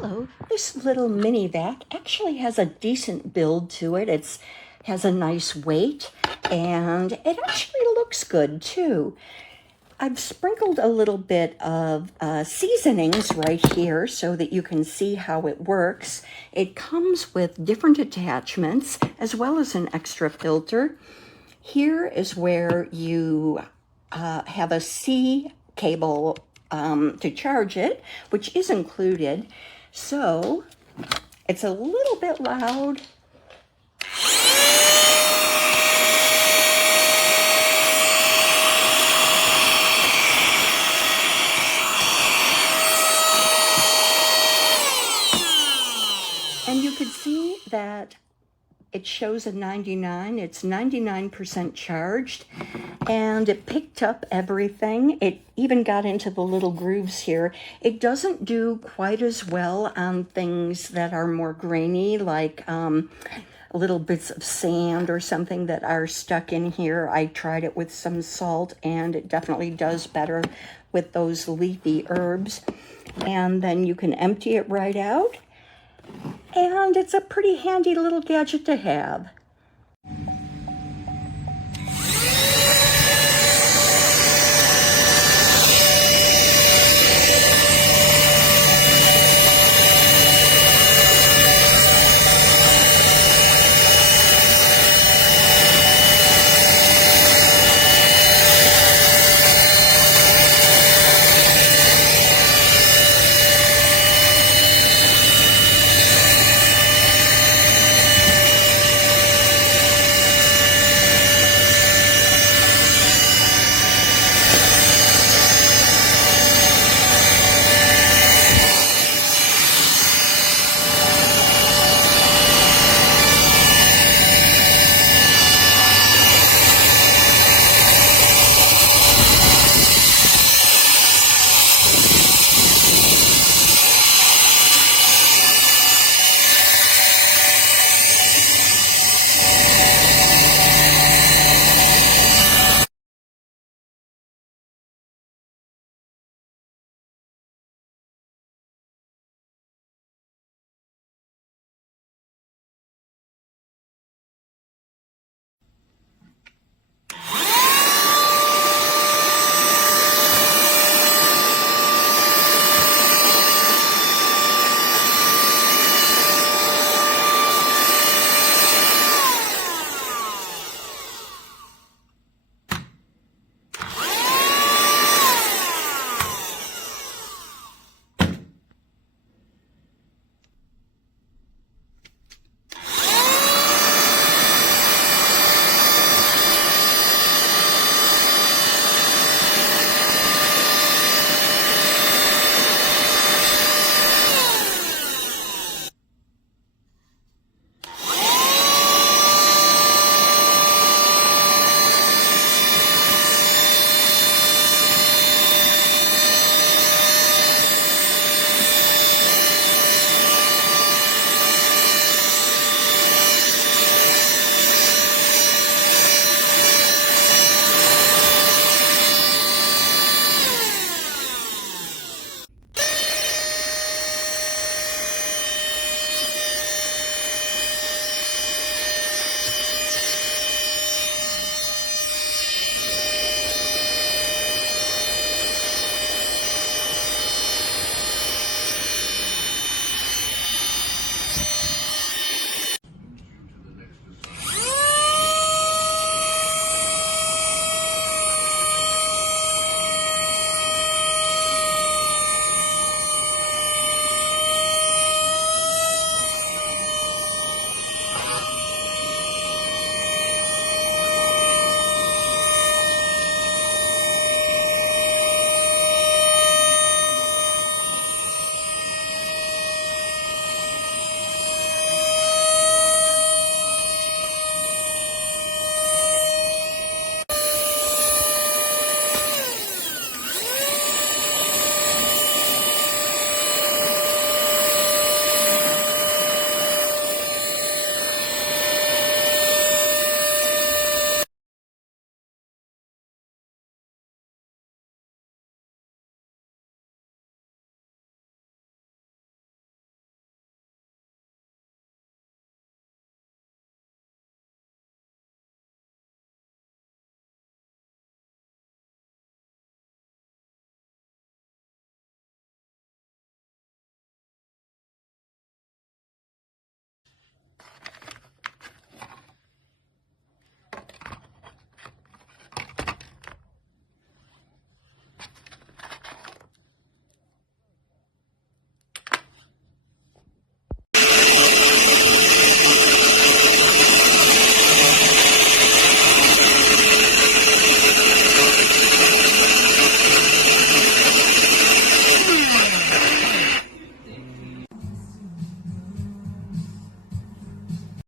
Hello, this little mini vac actually has a decent build to it. It has a nice weight and it actually looks good too. I've sprinkled a little bit of seasonings right here so that you can see how it works. It comes with different attachments as well as an extra filter. Here is where you have a C cable to charge it, which is included. So it's a little bit loud. And you could see that it shows a 99. It's 99% charged, and it picked up everything. It even got into the little grooves here. It doesn't do quite as well on things that are more grainy, like little bits of sand or something that are stuck in here. I tried it with some salt, and it definitely does better with those leafy herbs. And then you can empty it right out. And it's a pretty handy little gadget to have.